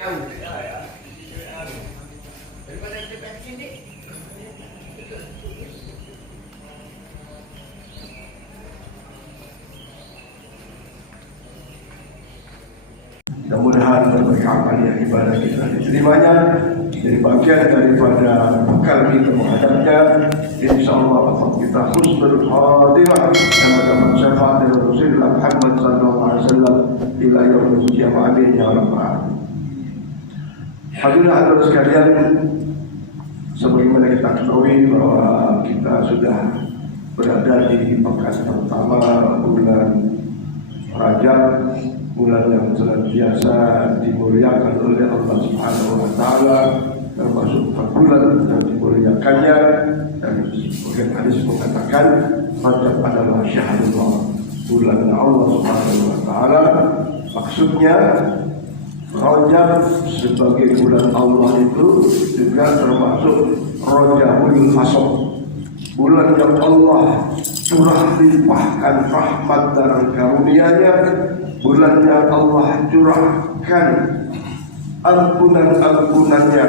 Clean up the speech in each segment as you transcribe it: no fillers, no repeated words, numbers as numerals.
Mudah-mudahan berbagai amal yang ibadah kita diterimanya jadi bagian daripada bekal kita menghadapnya. InsyaAllah kita husnul khatimah dan mendapat syafaat dari Rasulullah Muhammad SAW ila yaumil qiyamah. Amin ya rabbal alamin. Hadirin hadirat sekalian, sebagaimana kita ketahui bahwa kita sudah berada di pekan pertama bulan Rajab, bulan yang senantiasa dimuliakan oleh Allah Subhanahu wa taala, termasuk bulan yang dimuliakannya. Dan sebagian hadis mengatakan Rajab adalah syahrullah, bulan Allah Subhanahu wa taala. Maksudnya Rajab sebagai bulan Allah itu juga termasuk Rajabul Asr, bulan yang Allah curah limpahkan rahmat dan karunia-Nya, bulan yang Allah curahkan ampunan-ampunannya,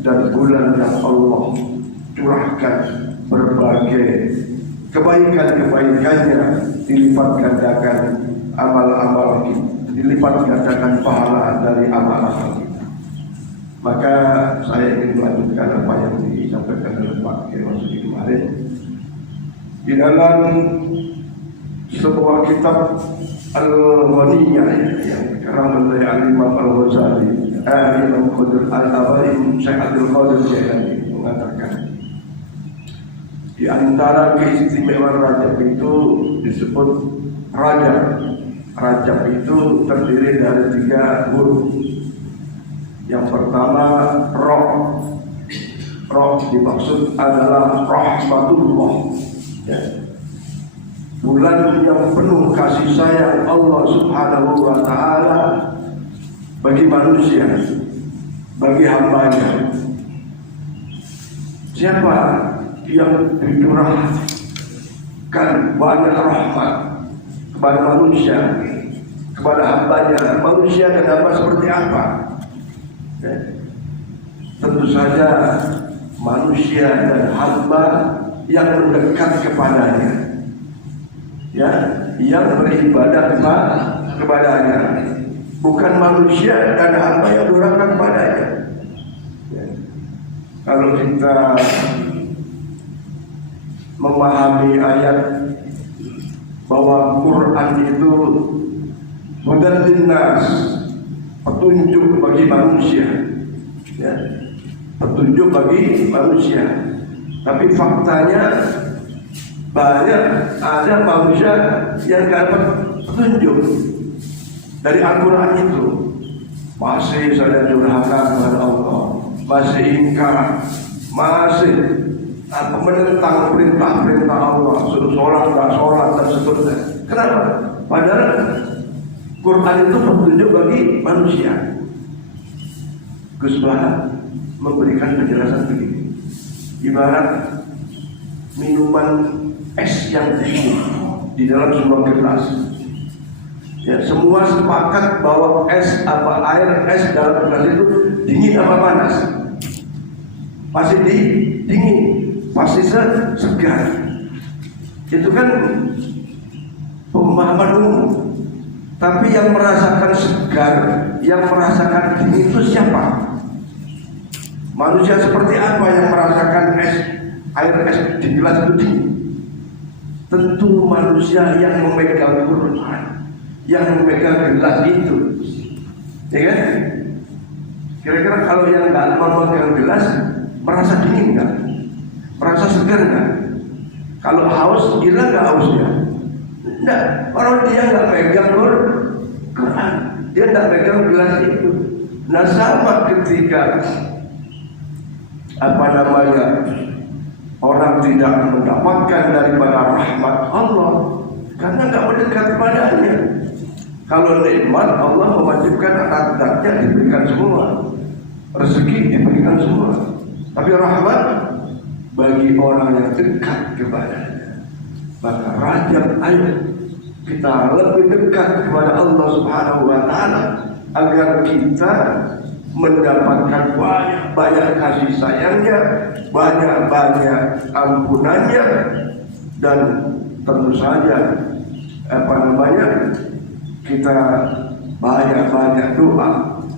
dan bulan yang Allah curahkan berbagai kebaikan-kebaikannya, dilipat gandakan amal-amal kita, dilipat gandakan pahala dari amal-amal kita. Maka saya ingin melanjutkan apa yang disampaikan oleh Pak Kiai kemarin di dalam sebuah kitab Al-Ghaniyah yang dikarang oleh Al-Imam Al-Ghazali, Imam Qadir Al-Abaim Syekh Abdul Qadir Jailani mengatakan, di antara keistimewaan Rajab itu disebut Rajab. Rajab itu terdiri dari 3 huruf. Yang pertama Roh. Roh dimaksud adalah rahmatullah, ya. Bulan yang penuh kasih sayang Allah Subhanahu wa taala bagi manusia, bagi hambanya. Siapa yang dicurahkan banyak rahmat kepada manusia, kepada hambanya, manusia dan hamba seperti apa? Ya. Tentu saja manusia dan hamba yang mendekat kepadanya, ya, yang beribadah kepadanya, bukan manusia dan hamba yang durhaka kepadanya. Ya. Kalau kita memahami ayat bahwa Quran itu hudan linnas, petunjuk bagi manusia, ya, petunjuk bagi manusia. Tapi faktanya banyak ada manusia yang gak dapat petunjuk dari Al-Quran itu, masih saja durhaka kepada Allah, masih ingkar, masih menentang perintah-perintah Allah, suruh sholat, gak sholat, dan seterusnya. Kenapa? Padahal Quran itu petunjuk bagi manusia. Gus Baha memberikan penjelasan begini: ibarat minuman es yang dingin di dalam sebuah gelas. Ya, semua sepakat bahwa es apa air es dalam gelas itu dingin apa panas? Pasti dingin, pasti segar. Itu kan pemahaman umum. Tapi yang merasakan segar, yang merasakan dingin itu siapa? Manusia seperti apa yang merasakan air es di gelas itu dingin? Tentu manusia yang memegang Quran, yang memegang gelas itu, ya kan? Kira-kira kalau yang nggak memegang gelas merasa dingin nggak? Merasa segar nggak? Kalau haus, hilang nggak hausnya? Nggak. Kalau dia nggak pegang Quran, dia nggak pegang gelas itu. Nah, sama ketika orang tidak mendapatkan daripada rahmat Allah karena nggak mendekat kepadanya. Kalau nikmat Allah mewajibkan anak-anaknya diberikan semua, rezeki diberikan semua. Tapi rahmat bagi orang yang dekat kepadanya. Maka Rajab ayo kita lebih dekat kepada Allah Subhanahu wa taala agar kita mendapatkan banyak kasih sayangnya, banyak ampunannya, dan tentu saja kita banyak doa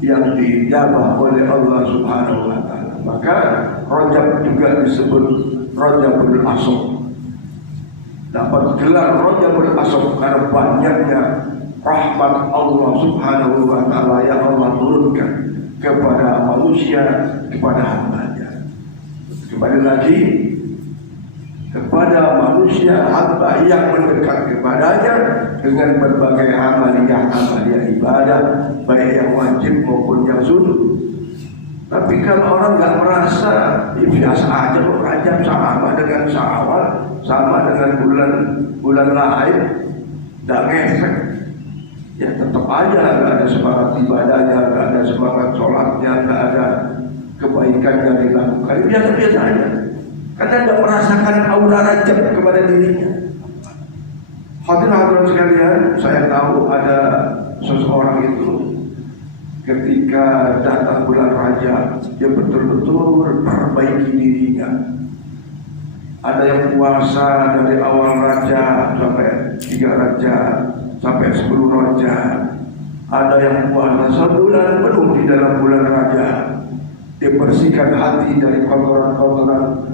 yang dijabah oleh Allah Subhanahu wa taala. Maka Rajab juga disebut Rajabul Ashok. Dapat gelar Rajabul Ashok karena banyaknya rahmat Allah Subhanahu wa taala yang Allah turunkan kepada manusia, kepada hamba-Nya. Kembali lagi kepada manusia hamba yang mendekat kepadanya dengan berbagai amaliyah ibadah, baik yang wajib maupun yang sunnah. Tapi kalau orang nggak merasa, biasa aja kok Rajab sama dengan Syawal, sama dengan bulan lain, nggak ngefek. Ya tetap aja nggak ada semangat ibadahnya, nggak ada semangat sholatnya, nggak ada kebaikan yang dilakukan. Biasa-biasa aja. Karena tidak merasakan aura Rajab kepada dirinya. Hadirin sekalian, saya tahu ada seseorang itu ketika datang bulan Rajab, dia betul-betul perbaiki dirinya. Ada yang puasa dari awal Rajab sampai 3 Rajab, sampai 10 Rajab. Ada yang puasa sebulan penuh di dalam bulan Rajab. Dia bersihkan hati dari kotoran-kotoran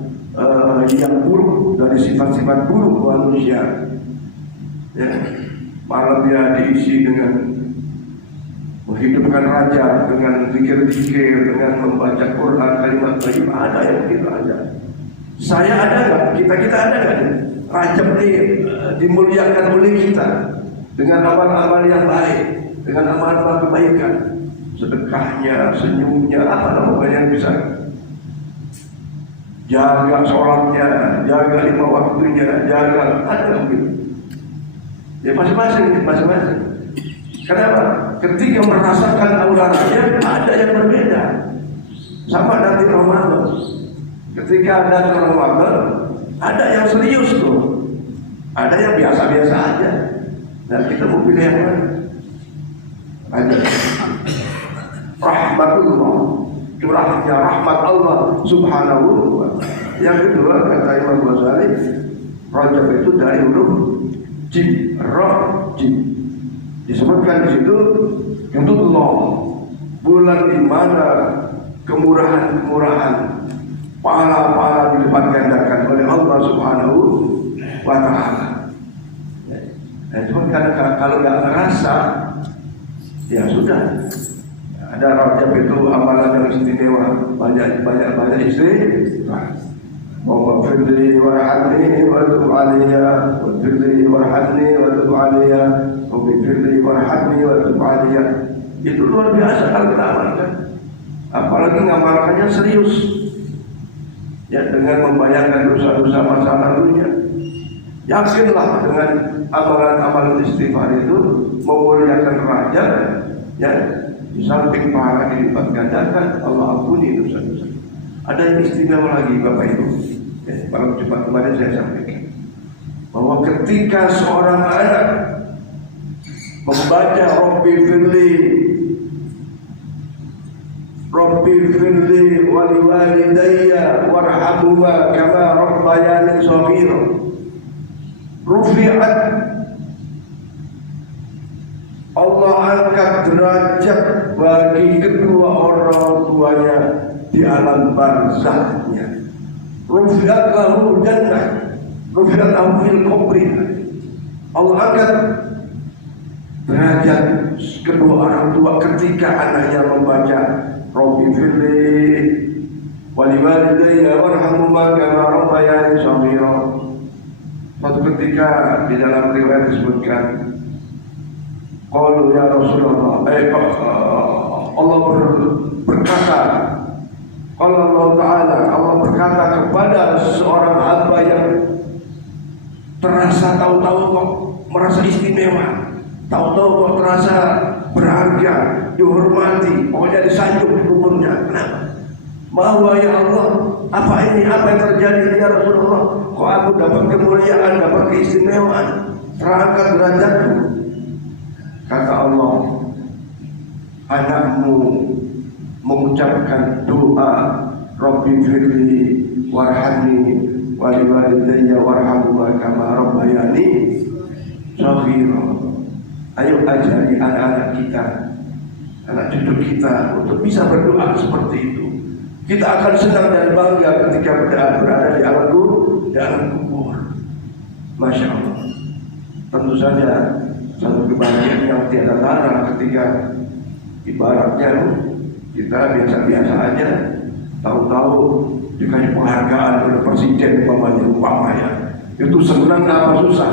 yang buruk, dari sifat-sifat buruk manusia. Ya, malam dia diisi dengan menghidupkan Rajab, dengan zikir-zikir, dengan membaca Quran, kalimat thayyib. Ada yang begitu aja. Saya ada nggak? Kita ada nggak? Rajab ini dimuliakan oleh kita dengan amal-amal yang baik, dengan amal-amal kebaikan, sedekahnya, senyumnya, apa namanya yang bisa jaga sholatnya, jaga 5 waktunya, jaga ada begitu. Ya masing-masing. Kenapa? Ketika merasakan aura Rajab ada yang berbeda. Sama nanti Ramadan. Ketika ada Ramadan ada yang serius tuh, ada yang biasa-biasa aja. Dan kita mau pilih yang mana? Ada rahmatullah, curahnya rahmat Allah Subhanahu wa ta'ala. Yang kedua kata Imam Ghazali, Rajab itu dari huruf jim, jim. Disebutkan di situ untuk Allah, bulan di mana kemurahan, pahala dilipat gandakan oleh Allah Subhanahu wa ta'ala. Cuma kalau nggak ngerasa, ya sudah. Ada Rajab itu amalan yang istimewa, banyak istighfar. Waghfir li warhamni wa tub 'alayya, waghfir li warhamni wa tub 'alayya, waghfir li warhamni wa tub 'alayya. Itu luar biasa kalau kita amalkan. Apalagi ngamalkannya serius. Ya, dengan membayangkan dosa-dosa masa lalunya. Yakinlah dengan amalan-amalan istighfar itu memuliakan Rajab, ya. Di samping pahala dilipat gandakan, Allah ampuni dosa-dosa. Ada yang istimewa lagi Bapak Ibu. Malam Jumat kemarin saya sampaikan bahwa ketika seorang anak membaca Rabbi firli wali walidayya warhamhuma kama rabbayani shaghira, rufi'at, Allah angkat derajat bagi kedua orang tuanya di alam barzahnya. Rufi'at lahu jannah, rufi'at lahu fil qabri. Allah angkat derajat kedua orang tua ketika anaknya membaca Rabbi firli wali walidayya warhamhuma kama rabbayani shaghira. Suatu ketika di dalam riwayat disebutkan, qalu ya Rasulullah, Allah berkata, Allah Ta'ala, Allah berkata kepada seorang hamba yang terasa tahu-tahu kok merasa istimewa, tahu-tahu kok terasa berharga, dihormati, pokoknya disanjung di kuburnya. Kenapa? Bahwa ya Allah, apa yang terjadi ya Rasulullah? Kok aku dapat kemuliaan, dapat keistimewaan, terangkat derajatku? Kata Allah, anakmu mengucapkan doa Rabbi firli warhamni wali walidayya warhamhuma kama rabbayani shaghira. Ayo ajari anak-anak kita, anak cucu kita untuk bisa berdoa seperti itu. Kita akan senang dan bangga ketika berada di dalam kubur. Masya Allah. Tentu saja satu kebahagiaan yang tiada tara ketika ibaratnya kita biasa-biasa aja, tahu-tahu dikasih penghargaan oleh presiden umpamanya, itu senang apa susah?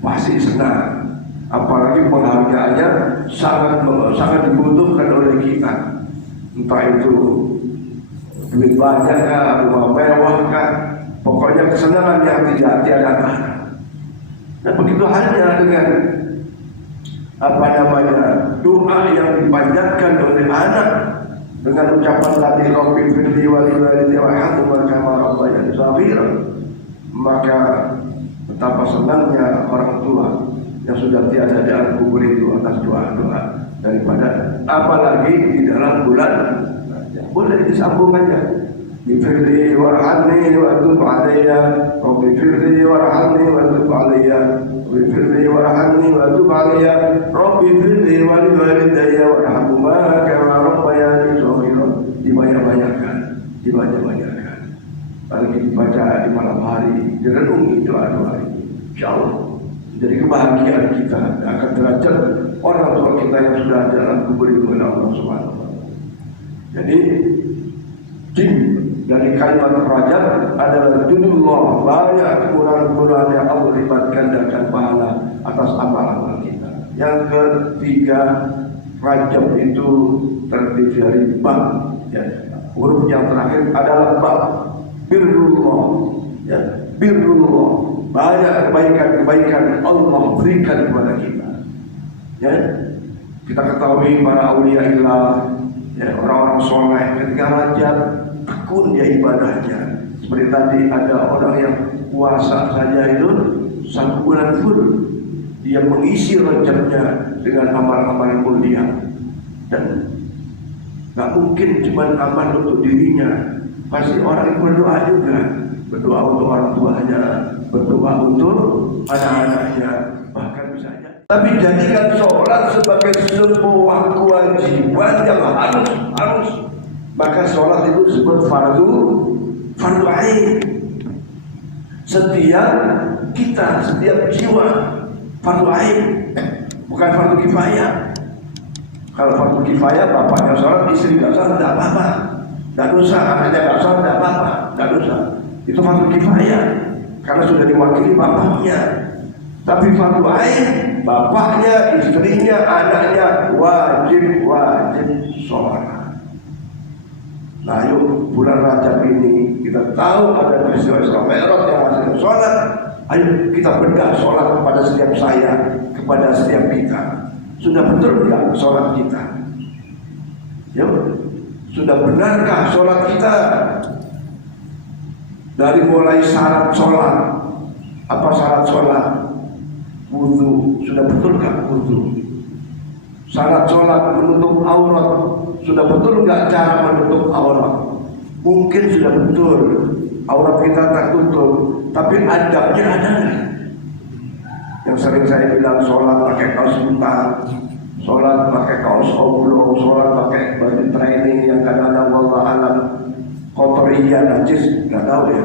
Pasti senang. Apalagi penghargaannya sangat dibutuhkan oleh kita. Entah itu duit banyak kah, rumah mewah kah, pokoknya kesenangan yang tiada tara. Nah begitu halnya dengan doa yang dipanjatkan oleh anak dengan ucapan tadi Rabbi firli wali walidayya warhamhuma kama rabbayani shaghira, maka betapa senangnya orang tua yang sudah tiada di alam kubur itu atas doa-doa daripada apalagi di dalam bulan Rajab. Boleh disambung aja. Firli warhamni wa tub alayya, Rabbi firli warhamni wa tub alayya, Rabbi firli warhamni wa tub alayya, Rabbi firli wali walidayya warhamhuma kama rabbayani shaghira. Dibanyak-banyakkan. Apalagi dibaca di malam hari, direnungi doa-doa ini. Insyaallah jadi kebahagiaan kita akan derajat orang tua kita yang sudah dalam kubur itu oleh Allah Subhanahu wa taala. Jadi dari kalimat Rajab adalah judulullah, banyak kekurangan-kekurangan yang Allah lipat gandakan pahala atas amal-amal kita. Yang ketiga, Rajab itu terdiri dari bab, ya, huruf yang terakhir adalah bab birrullah, ya, birrullah, banyak kebaikan-kebaikan Allah berikan kepada kita. Ya, kita ketahui para auliaillah, ya, orang-orang soleh ketika Rajab tekun dia ibadahnya. Seperti tadi ada orang yang puasa saja itu 1 bulan full, dia mengisi Rajabnya dengan amal-amal mulia. Dan gak mungkin cuma amal untuk dirinya, pasti orang yang berdoa juga, berdoa untuk orang tuanya, berdoa untuk anak-anaknya, bahkan bisa aja. Tapi jadikan sholat sebagai sebuah kewajiban yang harus. Maka sholat itu disebut fardu ain. Setiap jiwa fardu ain, bukan fardu kifayah. Kalau fardu kifayah, bapaknya sholat, istri nggak sholat, tidak apa-apa, tidak dosa. Anaknya nggak sholat, tidak apa-apa, tidak dosa. Itu fardu kifayah karena sudah diwakili bapaknya. Tapi fardu ain, bapaknya, istrinya, anaknya wajib sholat. Nah, yuk bulan Rajab ini kita tahu ada peristiwa Isra Mi'raj yang masih sholat. Ayo kita bedah sholat kepada setiap saya, kepada setiap kita. Sudah betul tidak sholat kita? Yuk, sudah benarkah sholat kita? Dari mulai syarat sholat, apa syarat sholat? Wudu, sudah betulkah wudu? Syarat sholat menutup aurat, sudah betul nggak cara menutup aurat? Mungkin sudah betul aurat kita tertutup, tapi adabnya ada nggak? Yang sering saya bilang sholat pakai kaos kutang, sholat pakai kaos oblong, sholat pakai baju training yang kadang-kadang wallah alam kotor iya najis, nggak tahu ya.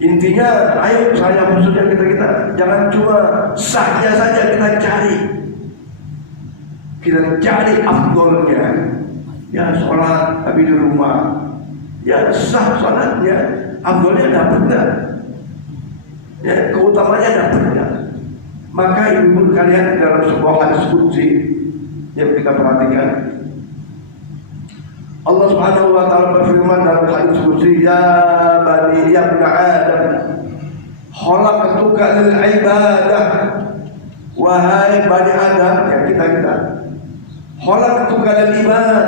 Intinya, ayo saya maksudnya kita jangan cuma sahnya saja kita cari. Kita cari afdolnya, ya sholat tapi di rumah, ya sah sholatnya, afdolnya dapat nggak? Ya keutamanya dapat nggak? Maka ibu kalian dalam sebuah hadis qudsi yang kita perhatikan, Allah Subhanahu wa taala berfirman dalam hadis qudsi, ya bani ya ibn Adam, khalaqtuka lil ibadah. Wahai bani Adam, ya kita khalaqtuka lil ibadah,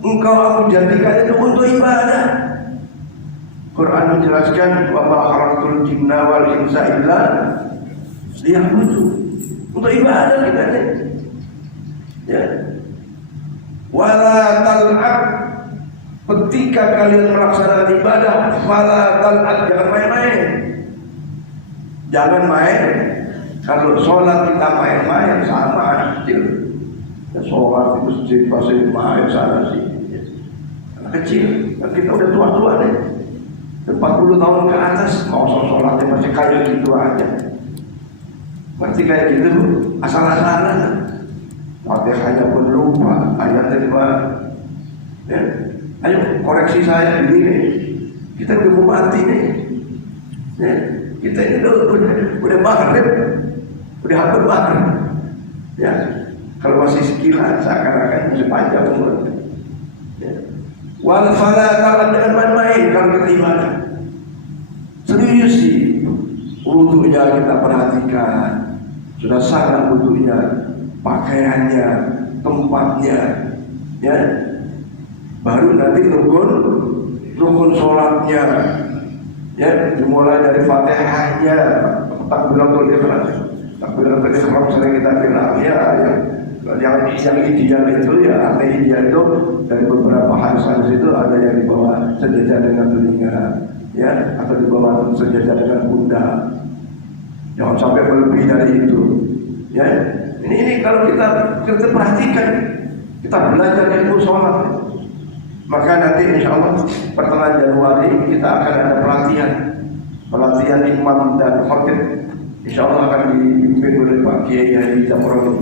engkau aku jadikan itu untuk ibadah. Quran menjelaskan wa ma khalaqtul jinna wal insa illa liya'budun, untuk ibadah kita. Ya. Wala tal'ab ketika kalian melaksanakan ibadah, fala tal'ab, jangan main-main. Jangan main. Kalau sholat kita main-main sama anak kecil. Ya, sholat itu masjid pasti main sana sih. Anak kecil, kan kita udah tua-tua deh. 40 tahun ke atas, mau sholatnya masih kayak gitu aja. Berarti kayak gitu, asal-asalan. Fatihahnya pun lupa, ayatnya di mana? Ya, ayo koreksi saya begini. Kita udah mau mati nih. Ya, kita ini udah maghrib, udah hampir maghrib. Ya, kalau masih sekilas seakan-akan masih panjang umur. Ya. Wal fala ta'ala, dengan main-main kalau kita ibadah. Serius sih, wudunya kita perhatikan. Sudah sangat wudunya, pakaiannya, tempatnya, ya. Baru nanti rukun sholatnya, ya, dimulai dari Fatihahnya, takbiratul ihram. Takbiratul ihram sering kita bilang, ya, yang ideal itu, ya, aneh ideal itu dari beberapa hadis itu ada yang dibawa sejajar dengan telinga, ya, atau dibawa sejajar dengan pundak. Jangan sampai berlebih dari itu, ya. Ini kalau kita perhatikan, kita belajar ilmu sholat, maka nanti insya Allah pertengahan Januari kita akan ada pelatihan imam dan khotib. Insya Allah akan dipimpin oleh Pak Kiai Haji Jamroni.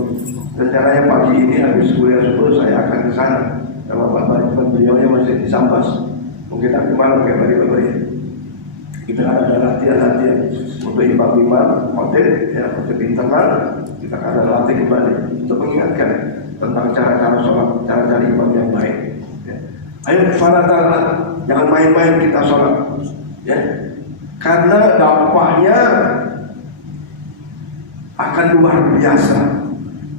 Rencananya pagi ini habis kuliah subuh saya akan ke sana. Kalau Bapak beliaunya masih di Sambas, mungkin nanti malam kayak Bapak ya. Kita ada latihan untuk imam khotib, ya, khotib internal. Kita akan ada latih kembali untuk mengingatkan tentang cara sholat, cara imam yang baik. Ya. Ayo falatal, jangan main-main kita sholat, ya. Karena dampaknya akan luar biasa.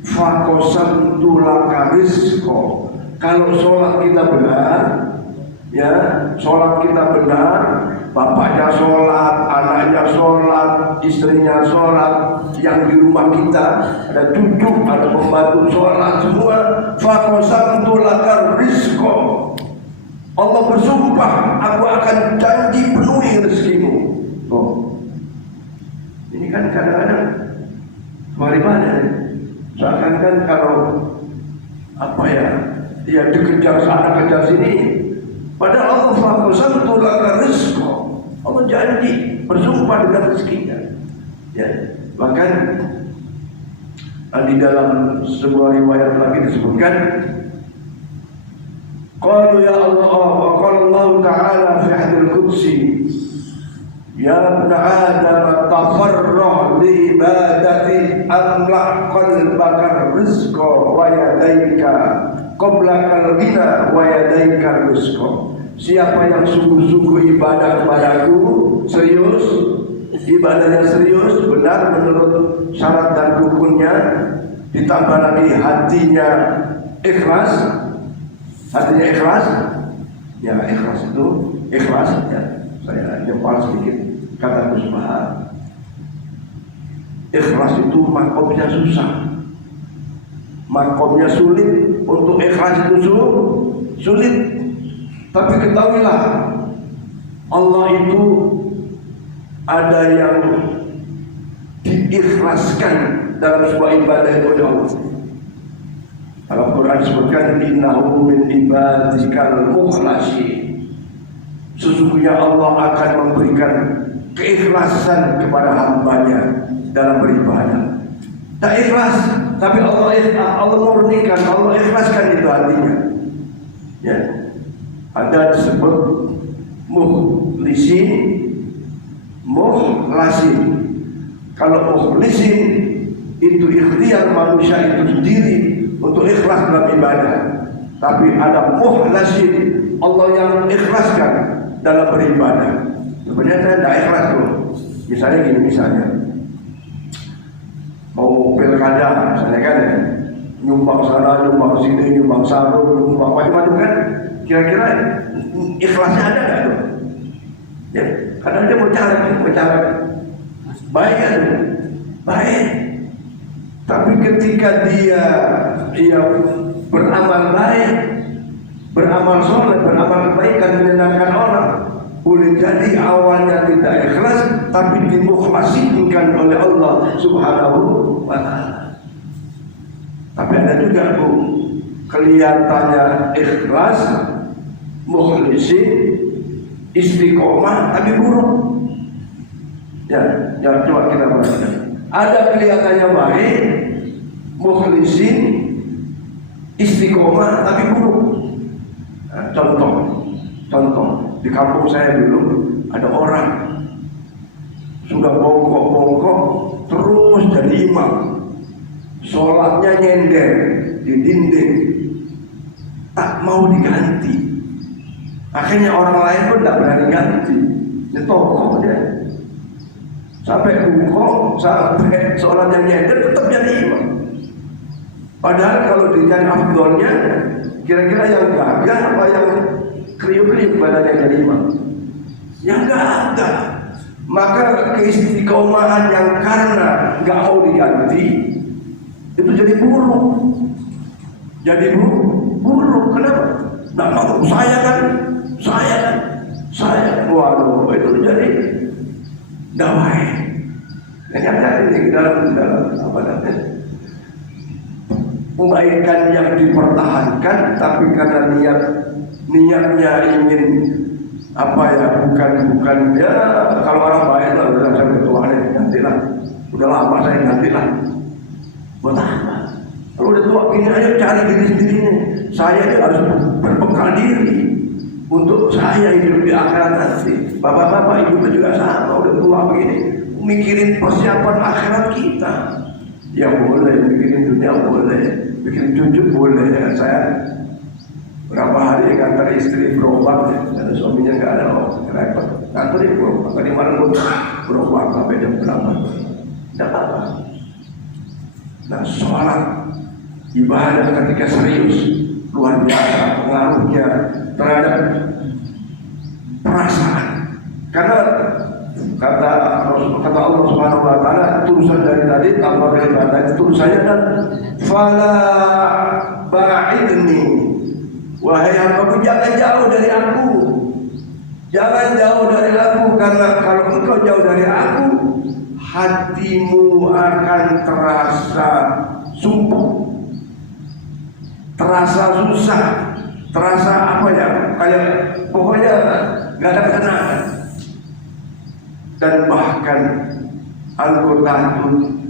Fakosan tulaka rizqo. Kalau sholat kita benar, ya, sholat kita benar, bapaknya sholat, anaknya sholat, istrinya sholat, yang di rumah kita ada duduk, ada pembantu sholat semua. Fakosan tulaka rizqo. Allah bersumpah, aku akan janji penuhi rezekimu. Oh. Ini kan kadang-kadang bagaimana? Seakan-akan kalau apa ya, dia dikejar sana kejar sini. Padahal Allah fakosan tulaka rizqo. Allah janji bersumpah dengan rezekinya. Ya, bahkan di dalam sebuah riwayat lagi disebutkan, qalu ya Allah, wa qala Allah Ta'ala fi hadil qudsi, ya ibn Adam tafarrah li ibadati amla qalbaka rizqa wa yadayka qabla qalbina wa yadayka rizqa. Siapa yang sungguh-sungguh ibadah kepadaku, serius, ibadahnya serius, benar menurut syarat dan rukunnya, ditambah lagi hatinya ikhlas, ya, ikhlas itu ikhlas, ya. Saya jempol sedikit kata Musbah. Ikhlas itu makomnya susah, makomnya sulit. Untuk ikhlas itu sulit. Tapi ketahuilah, Allah itu ada yang diikhlaskan dalam sebuah ibadah itu oleh Allah. Al-Quran sebutkan, innahu min ibadikal mukhlasin. Sesungguhnya Allah akan memberikan keikhlasan kepada hambanya dalam beribadah. Tak ikhlas, tapi Allah murnikan, Allah ikhlaskan itu hatinya. Ya, ada disebut mukhlisin, mukhlasin. Kalau mukhlisin itu ikhtiar manusia itu sendiri untuk ikhlas dalam ibadah. Tapi ada mukhlasin, Allah yang ikhlaskan dalam beribadah. Sebenarnya saya tidak ikhlas loh. Misalnya gini, mau pilkada, misalnya kan, nyumbang sana, nyumbang sini, nyumbang sarung, nyumbang macam-macam kan. Kira-kira ikhlasnya ada nggak tuh? Ya, kadang dia mau cara baik. Tapi ketika dia beramal baik, beramal soleh, beramal kebaikan, menyenangkan orang. Boleh jadi awalnya tidak ikhlas, tapi dimukhlasinkan oleh Allah Subhanahu wa Ta'ala. Tapi ada juga Bu, kelihatannya ikhlas, mukhlisin, istiqomah, tapi buruk. Ya, coba kita perhatikan. Ada kelihatannya baik, mukhlisin, istiqomah, tapi buruk. Nah, contoh di kampung saya dulu ada orang sudah bongkok terus jadi imam, sholatnya nyender di dinding, tak mau diganti. Akhirnya orang lain pun tidak berani ganti. Ini tokoh dia. Sampai bongkok, sampai sholatnya nyender tetap jadi imam. Padahal kalau dicari afdolnya, kira-kira yang gagah apa yang kriuk-kriuk badannya jadi imam? Yang gagah. Maka keistiqomahan yang karena nggak mau diganti itu jadi buruk. Jadi buruk. Kenapa? Nggak mau. Saya kan. Waduh, itu jadi damai. Ternyata ini dalam apa namanya? Kebaikan yang dipertahankan, tapi karena niatnya ingin apa ya, bukan ya, kalau orang baik lah udah saya bertuah gantilah, udah lama saya gantilah, buat apa? Kalau udah tua gini ayo cari diri sendiri. Saya ini harus berbekal diri untuk saya hidup di akhirat nanti. Bapak-bapak ibu juga sama, udah tua begini mikirin persiapan akhirat kita. Ya boleh, bikin dunia boleh, bikin cucu boleh. Ya, saya berapa hari ngantar istri berobat, ya, karena suaminya nggak ada, repot. Ngantar dia berobat, tadi malam berobat sampai jam berapa? Tidak apa-apa. Nah, sholat ibadah ketika serius luar biasa pengaruhnya terhadap perasaan. Karena kata Allah Subhanahu wa Ta'ala, tulisan dari tadi tanpa kata itu tulisannya kan fala ba'idni, wahai hambaku jangan jauh dari aku, jangan jauh dari aku, karena kalau engkau jauh dari aku hatimu akan terasa sumpah, terasa susah, terasa apa ya, kayak pokoknya gak ada ketenangan. Dan bahkan anggota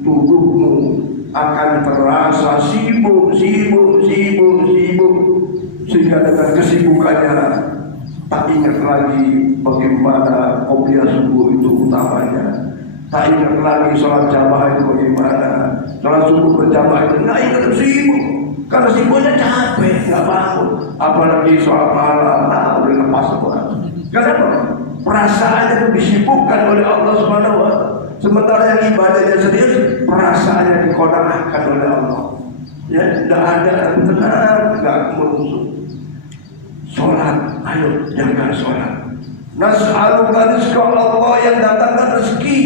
tubuhmu akan terasa sibuk, sehingga dengan kesibukannya tak ingat lagi bagaimana qobliyah subuh itu utamanya, tak ingat lagi sholat jamaah itu bagaimana, sholat subuh berjamaah itu nggak ingat, sibuk karena sibuknya capek, nggak bangun, apalagi sholat malam, udah lepas semua. Kenapa? Perasaannya itu disibukkan oleh Allah Subhanahu wa Ta'ala. Sementara yang ibadahnya serius, perasaannya dikodamkan oleh Allah. Ya, tidak ada tenang, tidak merusuh. Sholat, ayo jaga sholat. Nas'aluka rizqa, Allah yang datangkan rezeki.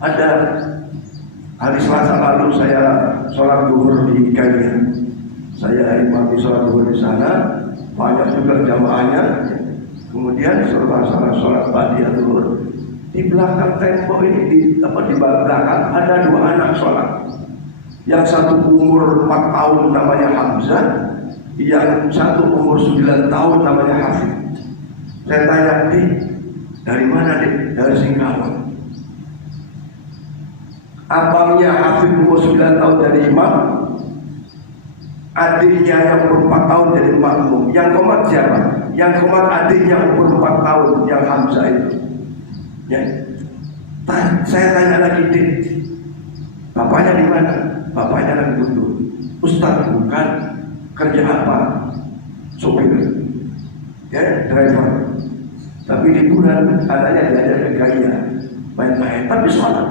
Ada hari Selasa lalu saya sholat zuhur di Kaya. Saya imami sholat zuhur di sana, banyak juga jamaahnya. Kemudian setelah sholat ba'diyah zuhur, di belakang tembok ini di belakang ada dua anak sholat. Yang satu umur 4 tahun namanya Hamzah, yang satu umur 9 tahun namanya Hafid. Saya tanya, dari mana Dik? Dari Singkawang. Abangnya Hafid umur 9 tahun jadi imam, adiknya yang umur 4 tahun jadi makmum. Yang komat siapa? Yang komat adiknya umur 4 tahun, yang Hamzah itu. Ya. Saya tanya lagi, Dik, bapaknya di mana? Bapaknya lagi duduk. Ustaz, bukan. Kerja apa? Sopir. Ya, driver. Tapi di bulan anaknya diajar gaya, main-main. Tapi sholat.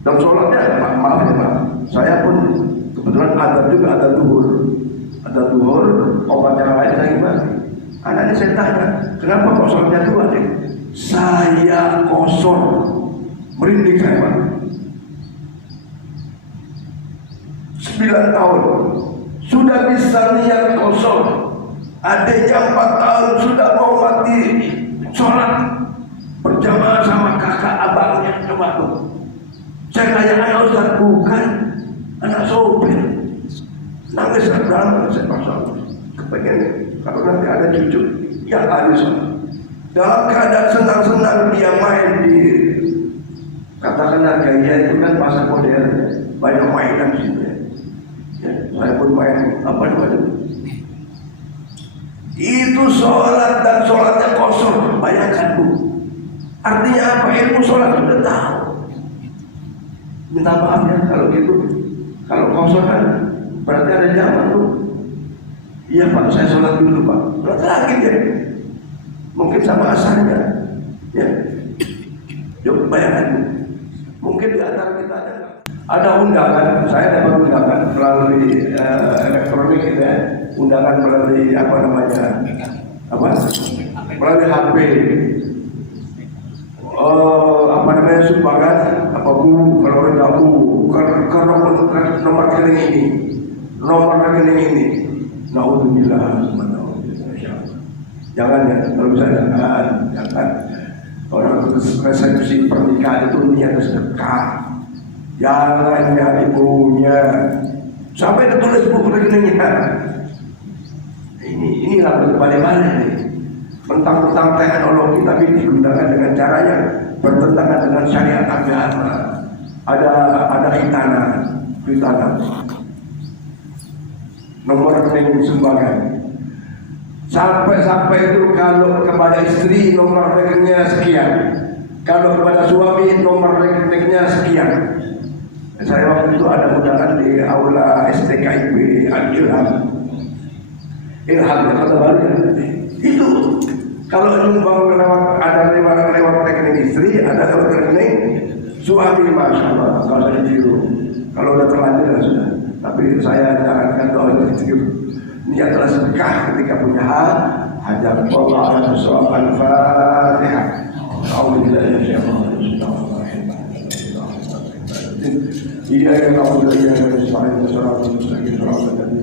Dan sholatnya, maaf ya Pak, saya pun kebetulan ada juga ada duhur, obat yang lain lagi mati. Anaknya saya tanya, kenapa kok sholatnya dua Dik? Saya kosong, merinding saya Pak. 9 tahun sudah bisa niat kosong. Adiknya 4 tahun sudah mau mati sholat berjamaah sama kakak abangnya. Coba tuh, saya tanya anak Ustaz, bukan anak sopir. Nangis dalam saya pasang kepengen kalau nanti ada cucu yang ada sholat. Dalam keadaan senang-senang dia main di, katakanlah gaya itu kan pasar modern, banyak mainan sih ya. Saya pun main apa namanya, itu sholat dan sholatnya kosong. Bayangkan Bu, artinya apa? Ilmu sholat sudah tahu. Minta maaf ya kalau gitu, kalau kosong kan berarti ada zaman tuh. Iya Pak, saya sholat dulu Pak. Sholat lagi ya, mungkin sama asalnya ya. Yuk bayangkan Bu, mungkin di antara kita ada undangan, saya dapat undangan melalui elektronik gitu ya, undangan melalui apa namanya, melalui HP, apa namanya, sumbangan apa Bu, kalau tidak Bu, ke nomor rekening ini, naudzubillah, jangan ya, kalau bisa jangan. Orang resepsi pernikahan itu niat sedekah. Jangan ya ibunya sampai tertulis buku rekeningnya. Inilah balik-balik nih. Mentang-mentang teknologi tapi digunakan dengan cara yang bertentangan dengan syariat agama. Ada hitanan, nomor rekening sumbangan. Sampai itu kalau kepada istri nomor rekeningnya sekian, kalau kepada suami nomor rekeningnya sekian. Saya waktu itu ada undangan di aula STKIP Al-Ilham. Ilham kata baru ya. Itu kalau nyumbang lewat rekening istri, ada lewat rekening suami, masya Allah, kalau saya ditiru. Kalau udah terlanjur ya sudah. Tapi saya jangankan doa ditiru. Niatlah sedekah ketika punya hajat. Allah Al-Fatihah. Iya yang Allah iya yang Israel Surah Al-Mustaqim Surah Al-Mustaqim.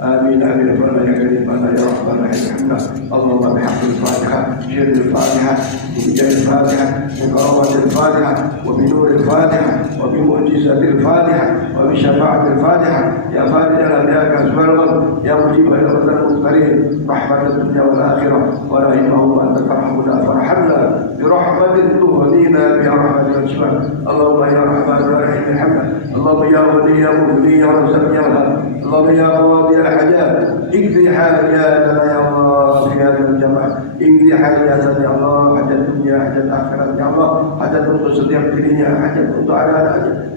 آمين آمين فلا يكرم فلا يا ربنا يرحمنا اللهم بحق الفاتحة بشر الفاتحة وبجاه الفاتحة بكرامة الفاتحة وبنور الفاتحة وبمعجزة الفاتحة وبشفاعة الفاتحة يا فاتح الأنبياء كأسماء الغد يا مجيب الأرض المنكرين رحمة الدنيا والآخرة ورحمه أنت ترحمنا فارحمنا برحمة تهدينا برحمة الأسماء اللهم يا رحمن يا رحيم ارحمنا اللهم يا ولي يا مغني يا رزق يا وهاب اللهم يا قاضي الحاجات اقضي حاجاتنا يا الله في هذا الجمع اقضي حاجاتنا يا الله حاجة الدنيا حاجة الآخرة يا الله حاجة القدس يا ديننا حاجة القدس على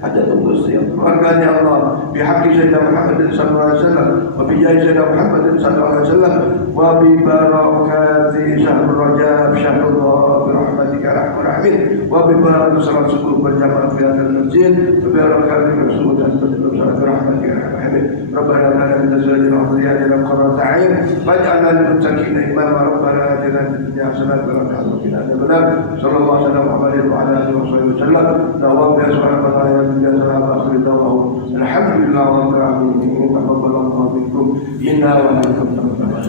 حاجة القدس يا الله يا الله بحق سيدنا محمد صلى الله عليه وسلم وبجاه سيدنا محمد صلى الله عليه وسلم وببركات شهر رجب شهر الله برحمتك يا ارحم الراحمين وببركات صلاة الصبح والجماعة في هذا المسجد وببركات رسول الله برحمتك يا ارحم الراحمين ربنا لا تزغ أزواجنا وذرياتنا قرة أعين واجعلنا للمتقين إماما ربنا آتنا في الدنيا حسنة وفي الآخرة حسنة وقنا عذاب النار صلى الله عليه وسلم وعلى آله وصحبه وسلم اللهم سبحانك وتعالى من جزاء آخر الدعوة الحمد لله رب العالمين تقبل الله منكم إنا ومنكم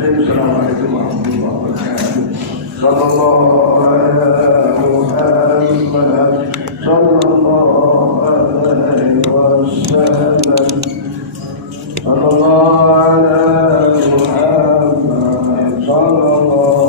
السلام عليكم ورحمة الله وبركاته صلى الله على محمد صلى الله عليه وسلم صلى الله على محمد صلى الله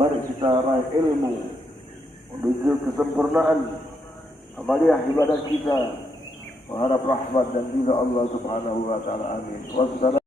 Mari kita raih ilmu menuju kesempurnaan amaliyah ibadah kita, mengharap rahmat dan ridha Allah Subhanahu wa taala. Amin. Wassalamu